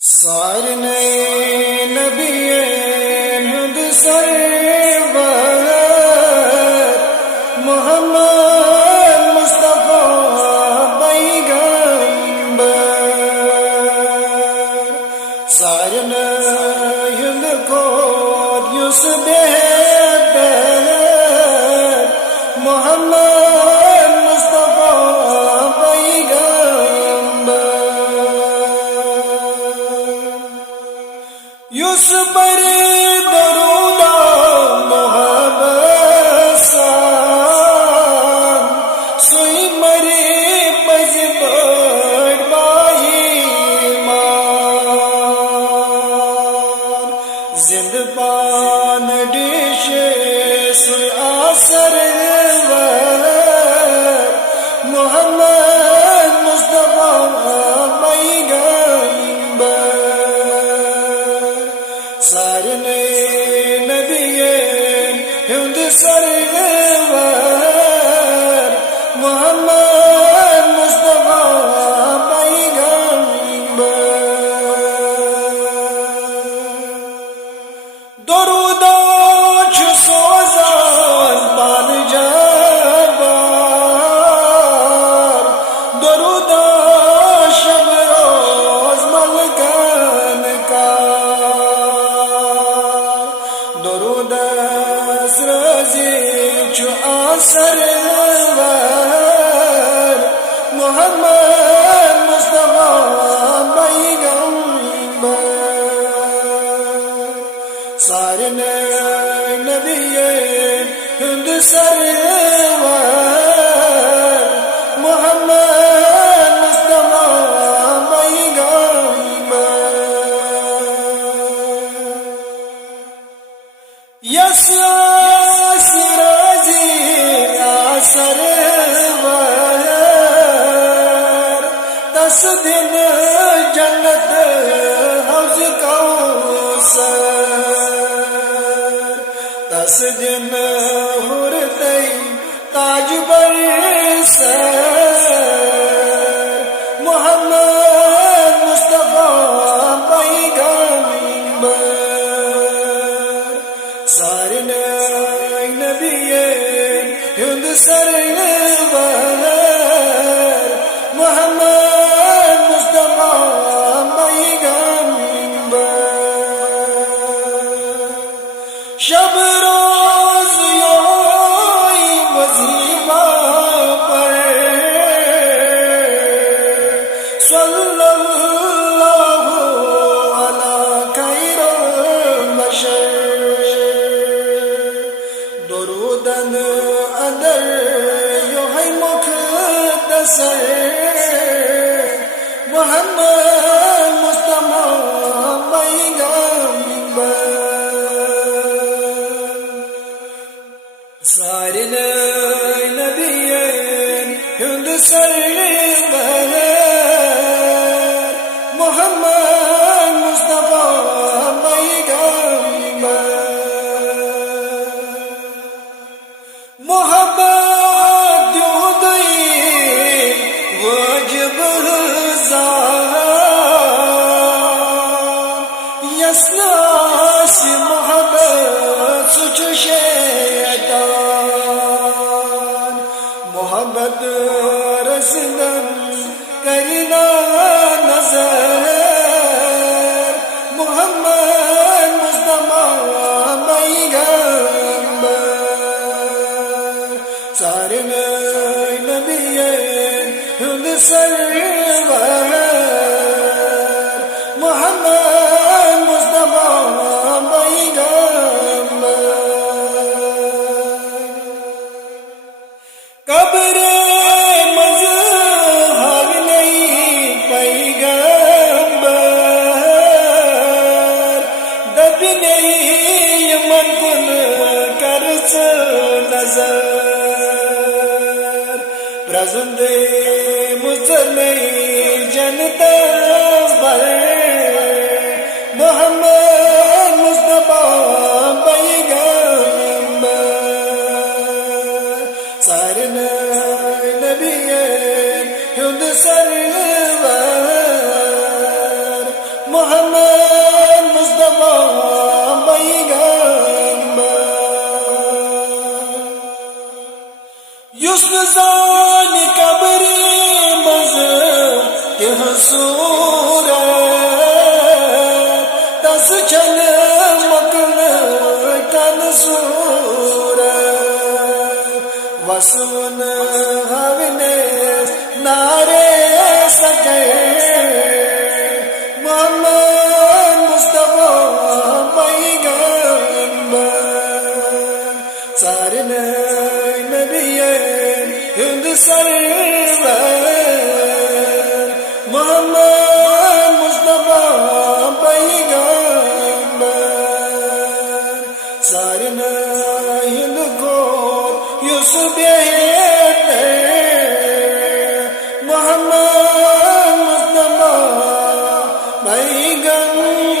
سارنے نبیین ہند سرور محمد مصطفیٰ پیغمبر سارنے ہند کو یوس بہتر محمد مصطفیٰ پیغمبر یوس پر درود محبت سان سوئی مری پز بڑ بائی مان زند پان ڈیش سوئی آسر محمد مصطفیٰ پیغمبر سارنے نبیین ہند سرور محمد مصطفیٰ پیغمبر درود چھ سوزان پال جبار درود شب روز ملکن کا درود سرزی چو آسر محمد مصطفیٰ پیغمبر سارنے نبیین ہند سرور محمد مصطفیٰ پیغمبر یس سرزی آسر دس دن جنت حوض کوثر دس دن حور دی تاج برسر محمد مصطفیٰ پیغمبر سارنے نبیین ہند سرور محمد مصطفیٰ پیغمبر شب روز یوئی وظیفہ پر صلی اللہ علی خیر البشر درودن اندر یوہی مختصر محمد مصطفیٰ پیغمبر سارنے نبیین ہند سرور محمد مصطفیٰ پیغمبر محبت دیو دئی واجب یسناس محبت سچ شیطان محبت رسدن کرنا نظر محمد مصطفیٰ پیغمبر سارنے نبیین ہند سرور محمد مصطفیٰ پیغمبر قبر مذہب نہیں پیغمبر دب نہیں من کن کرچ نظر پرزند مسلم جنتا بر محمد مصطفیٰ پیغمبر سارنے نبیین ہند سرور Muhammed Mustafa Peygamber Yusuf zani kabri bazı Suret tas çanı makını kan suret vasını havines nare sakay Muhammed Mustafa Peygamber sarine nebiyen hünd server Muhammed Mustafa Peygamber sarine hünd kor Yusuf Muhammed Mustafa Peygamber